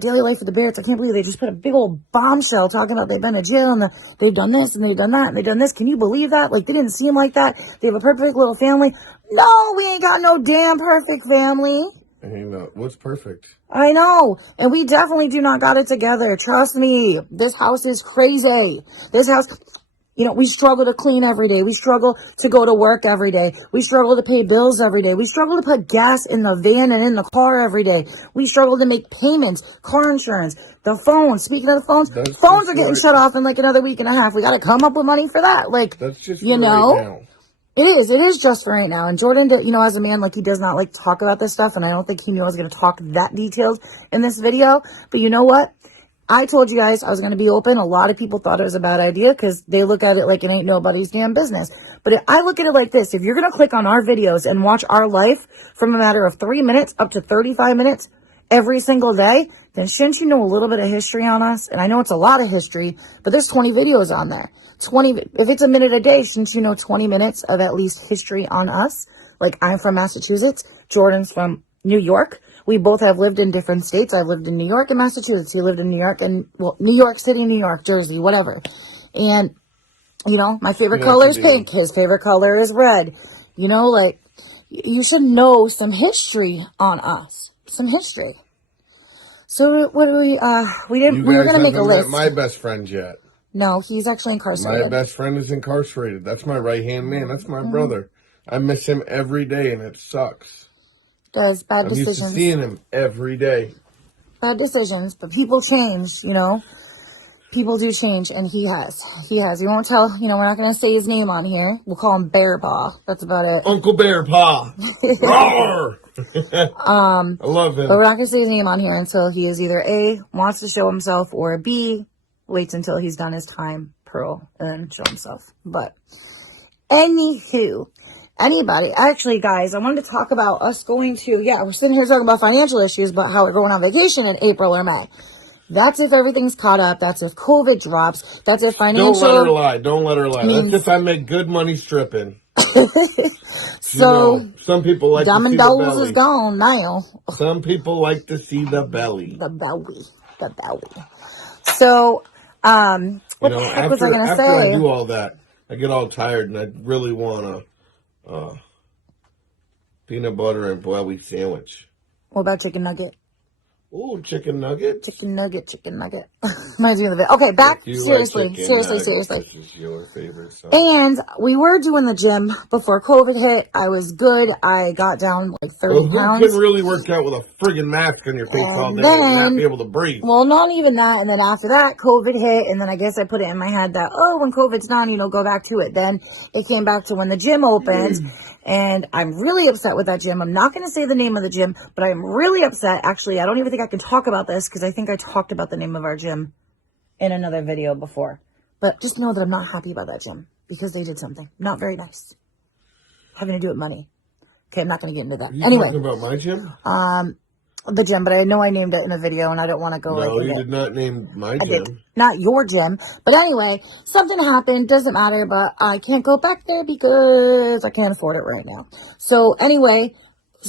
Daily life of the Barretts. I can't believe they just put a big old bombshell talking about they've been to jail and they've done this and they've done that and they've done this. Can you believe that? Like, they didn't seem like that. They have a perfect little family. No, we ain't got no damn perfect family. What's perfect? I know. And we definitely do not got it together. Trust me. This house is crazy. This house... we struggle to clean every day. We struggle to go to work every day. We struggle to pay bills every day. We struggle to put gas in the van and in the car every day. We struggle to make payments, car insurance, the phones. Speaking of the phones, phones are getting shut off in like another week and a half. We got to come up with money for that. Like, that's just for right now. It is just for right now. And Jordan, as a man, like, he does not like to talk about this stuff. And I don't think he knew I was going to talk that detailed in this video. But you know what? I told you guys I was going to be open. A lot of people thought it was a bad idea because they look at it like it ain't nobody's damn business. But I look at it like this. If you're going to click on our videos and watch our life from a matter of 3 minutes up to 35 minutes every single day, then shouldn't you know a little bit of history on us? And I know it's a lot of history, but there's 20 videos on there. If it's a minute a day, shouldn't you know 20 minutes of at least history on us? Like, I'm from Massachusetts. Jordan's from New York. We both have lived in different states. I've lived in New York and Massachusetts. He lived in New York and, New York City, New York, Jersey, whatever. And, my favorite color is pink. His favorite color is red. You should know some history on us. Some history. So what do we were going to make a list. My best friend yet. No, he's actually incarcerated. My best friend is incarcerated. That's my right-hand man. That's my brother. I miss him every day and it sucks. Does bad decisions. I'm used to seeing him every day. Bad decisions, but people change, People do change, and he has. He won't tell, we're not going to say his name on here. We'll call him Bear Paw. That's about it. Uncle Bear Paw. Roar! I love him. But we're not going to say his name on here until he is either A, wants to show himself, or B, waits until he's done his time, parole, and then show himself. But, anywho. Actually, guys, I wanted to talk about us going to, we're sitting here talking about financial issues, but how we're going on vacation in April or May. That's if everything's caught up. That's if COVID drops. That's if financial... Don't let her lie. That's if I make good money stripping. So, some people like Dumb to see and the Doles belly. Is gone now. Some people like to see the belly. The belly. So, what the heck was I going to say? After I do all that, I get all tired and I really want peanut butter and belly sandwich. What about chicken nugget? Ooh, chicken nugget. Chicken nugget. Reminds me of the video. Okay, back. Seriously. This is your favorite song. And we were doing the gym before COVID hit. I was good. I got down like 30 pounds. Who can really work out with a friggin' mask on your face all day and not be able to breathe? Well, not even that. And then after that, COVID hit. And then I guess I put it in my head that, when COVID's done, go back to it. Then it came back to when the gym opens. And I'm really upset with that gym. I'm not going to say the name of the gym, but I'm really upset. Actually, I don't even think I can talk about this because I think I talked about the name of our gym in another video before. But just know that I'm not happy about that gym because they did something not very nice. Having to do with money. Okay, I'm not going to get into that. Are you talking about my gym? The gym, but I know I named it in a video and I don't want to go No, you did not name my gym. Not your gym. But anyway, something happened. Doesn't matter, but I can't go back there because I can't afford it right now. So anyway,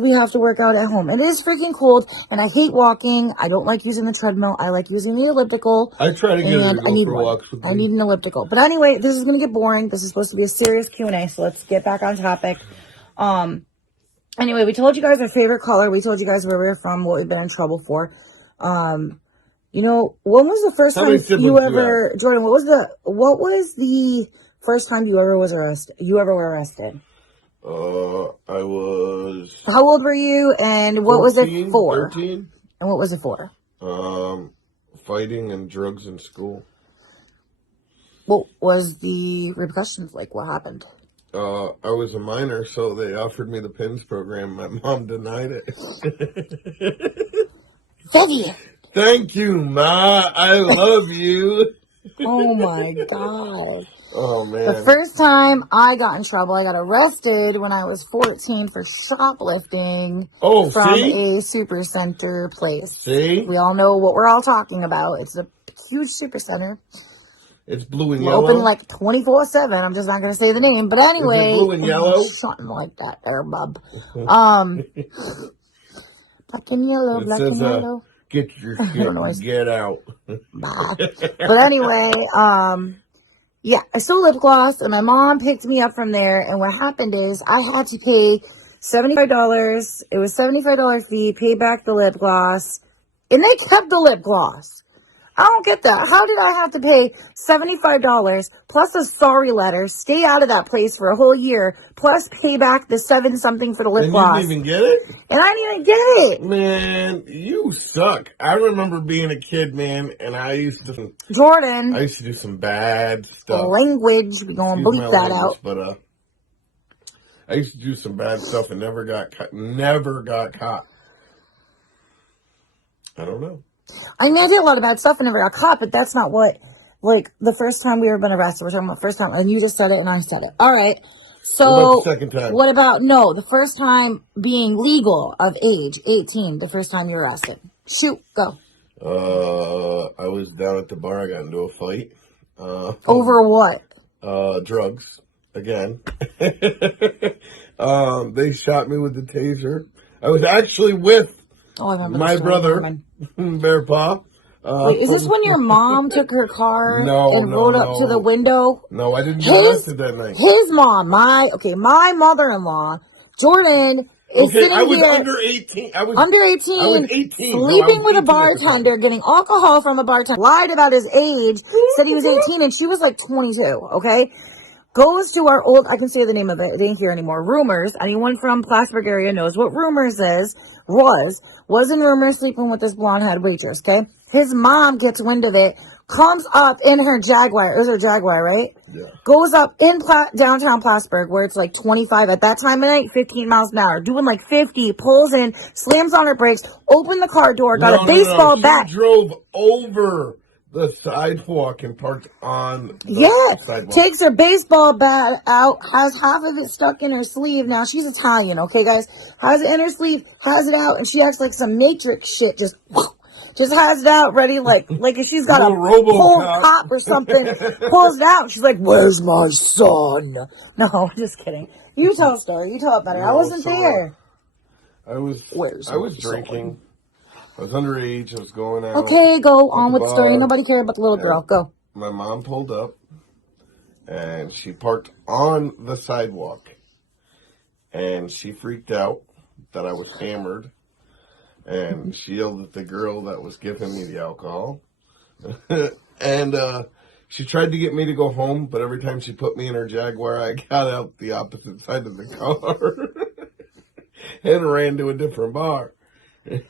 we have to work out at home. It is freaking cold and I hate walking. I don't like using the treadmill. I like using the elliptical. I try to get her to go for walks with me. I need an elliptical. But anyway, this is going to get boring. This is supposed to be a serious Q&A, so let's get back on topic. Anyway, we told you guys our favorite color. We told you guys where we're from, what we've been in trouble for. When was the first time you ever, Jordan, what was the first time you ever were arrested? I was... How old were you and what 14, was it for? 13. And what was it for? Fighting and drugs in school. What was the repercussions like? What happened? I was a minor, so they offered me the PINS program. My mom denied it. Vivian! Thank you, Ma. I love you. Oh, my God. Oh, man. The first time I got in trouble, I got arrested when I was 14 for shoplifting from a supercenter place. See? We all know what we're all talking about. It's a huge supercenter. It's blue and yellow. Open like 24/7. I'm just not going to say the name. But anyway. Is it blue and yellow? Something like that there, bub. Black and yellow, black and yellow. Get your I shit don't know. and get out. Bah. But anyway, yeah, I stole lip gloss, and my mom picked me up from there. And what happened is I had to pay $75. It was $75 fee, pay back the lip gloss, and they kept the lip gloss. I don't get that. How did I have to pay $75 plus a sorry letter, stay out of that place for a whole year, plus pay back the 7 something for the lip And you didn't gloss? even get it? And I didn't even get it. Man, you suck. I remember being a kid, man, and I used to Jordan, do some bad stuff. language, we gonna Excuse my bleep that language, out. but I used to do some bad stuff and never got caught. Never got caught. I don't know. I mean, I did a lot of bad stuff and never got caught, but that's not what, like, the first time we ever been arrested. We're talking about the first time, and you just said it and I said it. All right. So, What about the second time? what about, no, the first time being legal of age, 18, the first time you were arrested. Shoot, go. I was down at the bar. I got into a fight. Over what? Drugs. Again. They shot me with the taser. I was actually with Oh, I remember my the story, brother, Norman. Bear Paw. Wait, is this when your mom took her car and rolled up to the window? No, I didn't get arrested that night. His mom, my mother-in-law, Jordan, is sitting I was here. under 18. Under 18, I was 18. sleeping with a 18 at the time. bartender, getting alcohol from a bartender, lied about his age, said he was 18, and she was like 22, okay? Goes to our old, I can say the name of it, it ain't here anymore, Rumors. Anyone from Plattsburgh area knows what Rumors is, was in Rumors sleeping with this blonde-head waitress, okay? His mom gets wind of it, comes up in her Jaguar, it was her Jaguar, right? Yeah. Goes up in downtown Plattsburgh, where it's like 25 at that time of night, 15 miles an hour, doing like 50, pulls in, slams on her brakes, opened the car door, got a baseball bat. She drove over the sidewalk and parked on the sidewalk. Takes her baseball bat out, has half of it stuck in her sleeve. Now, she's Italian, okay, guys? Has it in her sleeve, has it out, and she acts like some Matrix shit, just has it out, ready, like if she's got a cold pop or something, pulls it out. She's like, "Where's my son?" No, I'm just kidding. You tell a story. You tell it better. I wasn't there. I was drinking. I was underage. I was going out. Okay, go on with the story. Nobody cared about the little girl. Go. My mom pulled up, and she parked on the sidewalk, and she freaked out that I was hammered. And she yelled at the girl that was giving me the alcohol. And she tried to get me to go home, but every time she put me in her Jaguar, I got out the opposite side of the car and ran to a different bar. That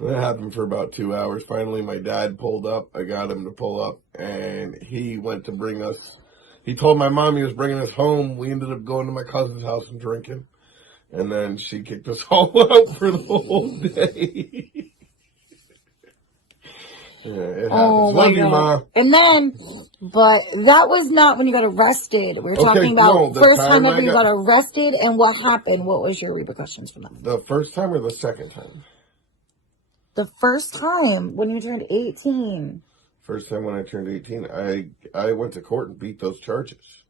happened for about 2 hours. Finally, my dad pulled up. I got him to pull up, and he went to bring us. He told my mom he was bringing us home. We ended up going to my cousin's house and drinking. And then she kicked us all out for the whole day. Yeah, it happens. Love you, Ma. And then, but that was not when you got arrested. We were talking about first time ever you got arrested and what happened. What was your repercussions from that? The first time or the second time? The first time when you turned 18. First time when I turned 18. I went to court and beat those charges.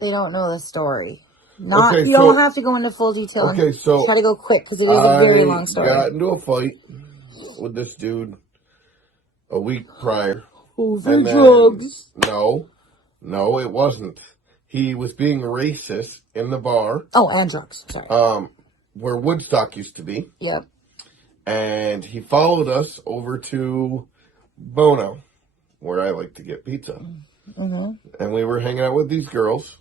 They don't know the story. You don't have to go into full detail. Okay, so try to go quick because it is a very long story. I got into a fight with this dude a week prior. Over drugs. No, it wasn't. He was being racist in the bar. Oh, and drugs. Sorry. Where Woodstock used to be. Yep. And he followed us over to Bono, where I like to get pizza. Mm-hmm. And we were hanging out with these girls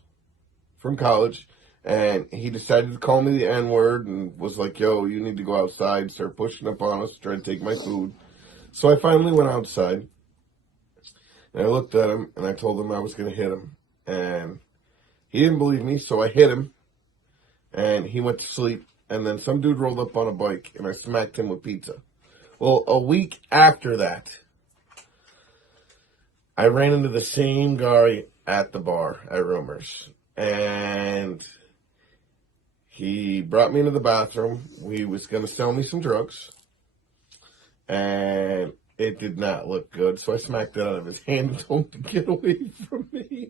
from college. And he decided to call me the N-word and was like, "Yo, you need to go outside," start pushing up on us, try to take my food. So I finally went outside. And I looked at him and I told him I was going to hit him. And he didn't believe me, so I hit him. And he went to sleep. And then some dude rolled up on a bike and I smacked him with pizza. Well, a week after that, I ran into the same guy at the bar at Rumors. And he brought me into the bathroom. He was going to sell me some drugs. And it did not look good. So I smacked it out of his hand and told him to get away from me.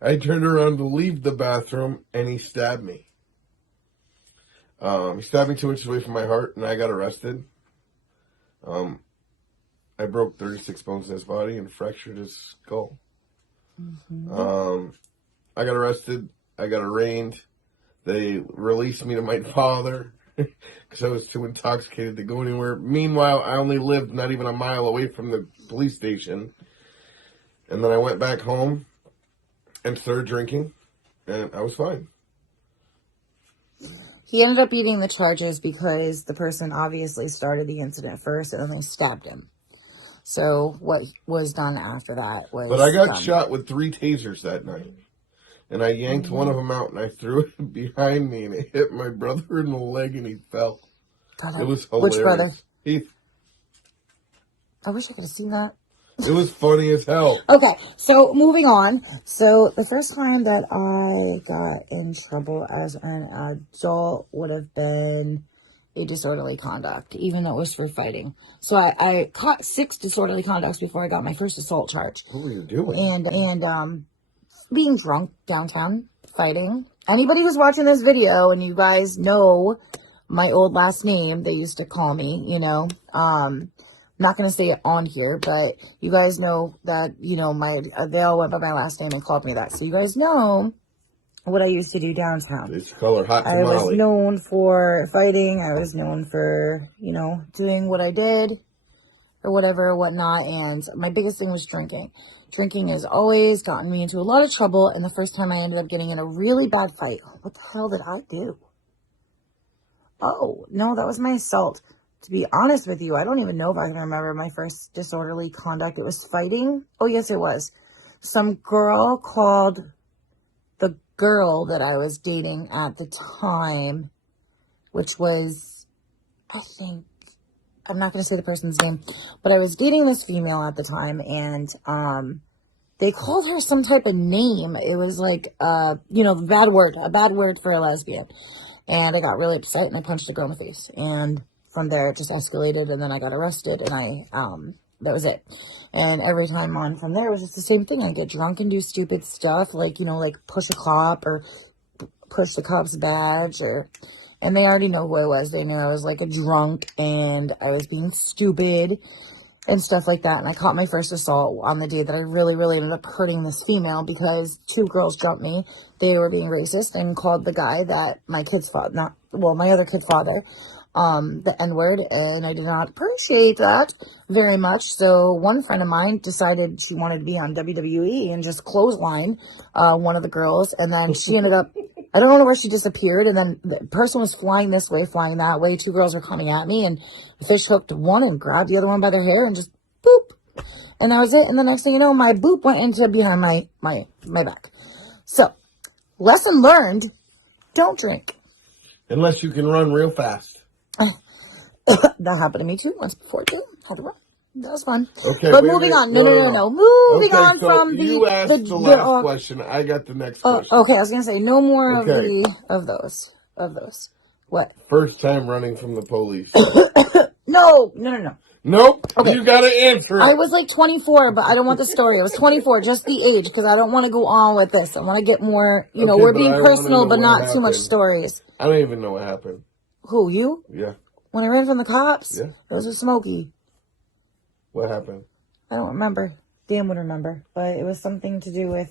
I turned around to leave the bathroom and he stabbed me. He stabbed me 2 inches away from my heart, and I got arrested. I broke 36 bones in his body and fractured his skull. I got arrested. I got arraigned. They released me to my father because I was too intoxicated to go anywhere. Meanwhile, I only lived not even a mile away from the police station. And then I went back home and started drinking, and I was fine. He ended up beating the charges because the person obviously started the incident first, and then they stabbed him. So what was done after that was But I got done. shot with 3 tasers that night. And I yanked one of them out, and I threw it behind me, and it hit my brother in the leg, and he fell. God, It was hilarious. which brother? Heath. I wish I could have seen that. It was funny as hell. Okay, so moving on. So the first time that I got in trouble as an adult would have been a disorderly conduct, even though it was for fighting. So I caught 6 disorderly conducts before I got my first assault charge. What were you doing? And being drunk downtown, fighting. Anybody who's watching this video and you guys know my old last name, they used to call me, you know. I'm not going to say it on here, but you guys know that, you know, they all went by my last name and called me that. So you guys know what I used to do downtown. They used to call her Hot I Tamale. was known for fighting. I was known for, you know, doing what I did or whatever, whatnot. And my biggest thing was drinking. Drinking has always gotten me into a lot of trouble. And the first time I ended up getting in a really bad fight, what the hell did I do? Oh, no, that was my assault. To be honest with you, I don't even know if I can remember my first disorderly conduct. It was fighting. Oh, yes, it was. Some girl called the girl that I was dating at the time, which was, I think, I'm not going to say the person's name, but I was dating this female at the time, and they called her some type of name. It was like, you know, a bad word for a lesbian. And I got really upset, and I punched a girl in the face. And from there, it just escalated, and then I got arrested, and that was it. And every time on from there, it was just the same thing. I get drunk and do stupid stuff, like, you know, like push a cop or push the cop's badge, and they already know who I was. They knew I was like a drunk, and I was being stupid and stuff like that. And I caught my first assault on the day that I really, really ended up hurting this female because 2 girls jumped me. They were being racist and called the guy that my kid's father, my other kid's father, the N-word, and I did not appreciate that very much. So one friend of mine decided she wanted to be on WWE and just clothesline one of the girls, and then she ended up, I don't know where she disappeared, and then the person was flying this way, flying that way. 2 girls were coming at me, and fish hooked one and grabbed the other one by their hair and just boop, and that was it. And the next thing you know, my boop went into behind my back. So lesson learned: don't drink unless you can run real fast. That happened to me too once before too. Had to run. That was fun. Okay, but moving on. No. Moving on so from you asked the last question. I got the next question. Okay, I was gonna say no more of those. What? First time running from the police. No. Nope. Okay. You gotta answer it. I was like 24, but I don't want the story. I was 24, just the age, because I don't want to go on with this. I want to get more, you know, Okay, we're but being I wanna personal, know but what not too happened. much stories. I don't even know what happened. Who, you? Yeah. When I ran from the cops? Yeah. It was with Smokey. What happened? I don't remember. Dan would remember. But it was something to do with,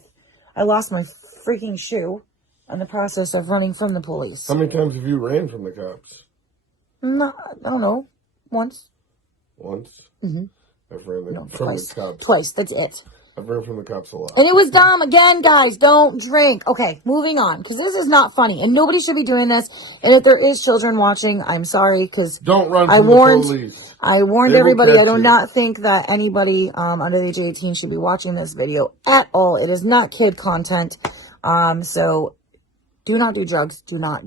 I lost my freaking shoe in the process of running from the police. How many times have you ran from the cops? No, I don't know. Once. Once? Mm-hmm. I've ran from twice. the cops. Twice, that's it. I've run from the cops a lot. And it was dumb. Again, guys, don't drink. Okay, moving on, because this is not funny, and nobody should be doing this. And if there is children watching, I'm sorry, because don't run from the police. I warned They will everybody. I catch do you. not think that anybody under the age of 18 should be watching this video at all. It is not kid content. So do not do drugs. Do not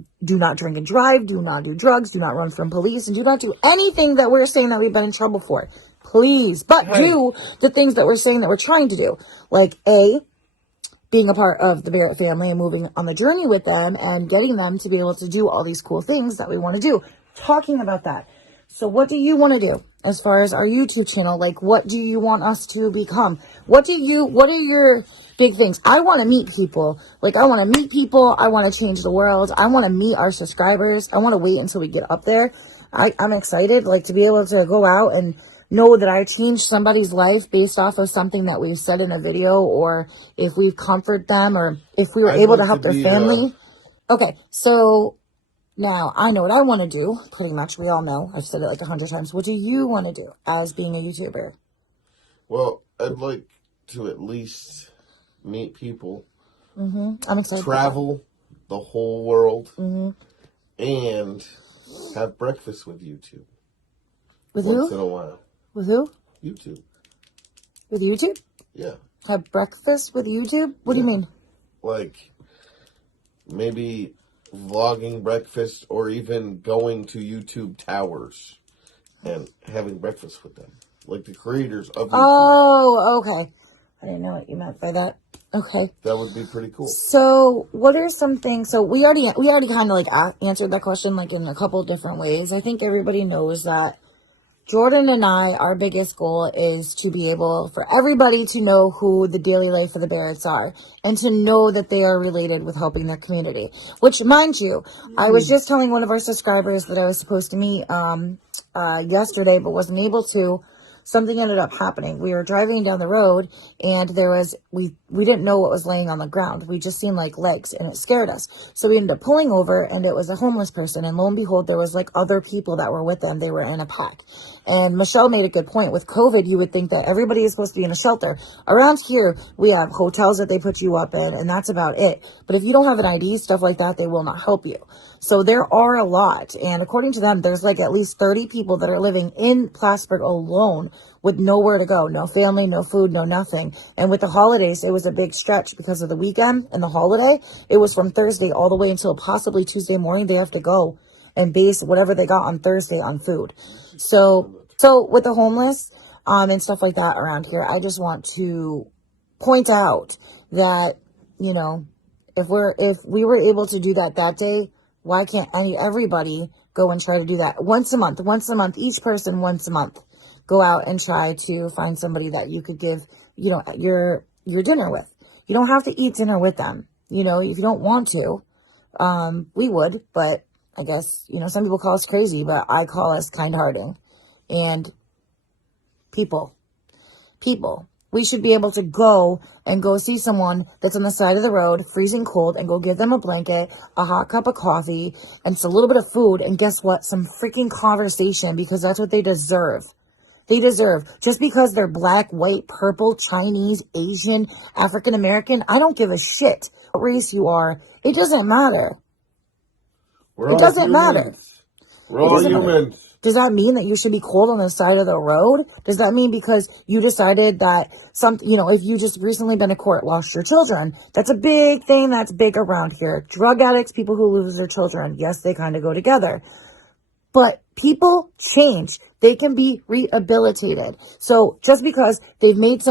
drink and drive. Do not do drugs. Do not run from police, and do not do anything that we're saying that we've been in trouble for. Please, but do the things that we're saying that we're trying to do. Like being a part of the Barrett family and moving on the journey with them and getting them to be able to do all these cool things that we want to do. Talking about that. So what do you want to do as far as our YouTube channel? Like, what do you want us to become? What are your big things? I want to meet people. Like, I want to meet people. I want to change the world. I want to meet our subscribers. I want to wait until we get up there. I'm excited, like, to be able to go out and know that I changed somebody's life based off of something that we've said in a video, or if we've comforted them, or if we were I'd able to like to help their be family. Okay, so now, I know what I want to do, pretty much. We all know. I've said it like 100 times. What do you want to do as being a YouTuber? well, I'd like to at least meet people, I'm excited. travel the whole world, Mm-hmm. and have breakfast with YouTube With once who? in a while. With who? YouTube. With YouTube? Yeah. Have breakfast with YouTube? What do you mean? Like, maybe vlogging breakfast, or even going to YouTube towers and having breakfast with them. Like the creators of YouTube. Oh, okay. I didn't know what you meant by that. Okay. That would be pretty cool. So, what are some things? So we already kind of like answered that question like in a couple different ways. I think everybody knows that Jordan and I, our biggest goal is to be able for everybody to know who the daily life of the Barretts are, and to know that they are related with helping their community. Which, mind you, I was just telling one of our subscribers that I was supposed to meet yesterday, but wasn't able to. Something ended up happening. We were driving down the road, and there was we didn't know what was laying on the ground. We just seen like legs, and it scared us. So we ended up pulling over, and it was a homeless person. And lo and behold, there was like other people that were with them. They were in a pack. And Michelle made a good point. With COVID, you would think that everybody is supposed to be in a shelter. Around here, we have hotels that they put you up in, and that's about it. But if you don't have an ID, stuff like that, they will not help you. So there are a lot. And according to them, there's like at least 30 people that are living in Plattsburgh alone with nowhere to go. No family, no food, no nothing. And with the holidays, it was a big stretch because of the weekend and the holiday. It was from Thursday all the way until possibly Tuesday morning. They have to go and base whatever they got on Thursday on food. So with the homeless, and stuff like that around here, I just want to point out that, you know, if we were able to do that day, why can't everybody go and try to do that once a month, each person once a month, go out and try to find somebody that you could give, you know, your dinner with. You don't have to eat dinner with them. You know, if you don't want to, we would, but I guess, you know, some people call us crazy, but I call us kind-hearted. And people, we should be able to go see someone that's on the side of the road, freezing cold, and go give them a blanket, a hot cup of coffee, and just a little bit of food, and guess what? Some freaking conversation, because that's what they deserve. They deserve. Just because they're black, white, purple, Chinese, Asian, African American, I don't give a shit what race you are. It doesn't matter. It doesn't matter. We're all humans. Does that mean that you should be cold on the side of the road? Does that mean because you decided that if you just recently been to court, lost your children? That's a big thing that's big around here. Drug addicts, people who lose their children. Yes, they kind of go together. But people change. They can be rehabilitated. So just because they've made some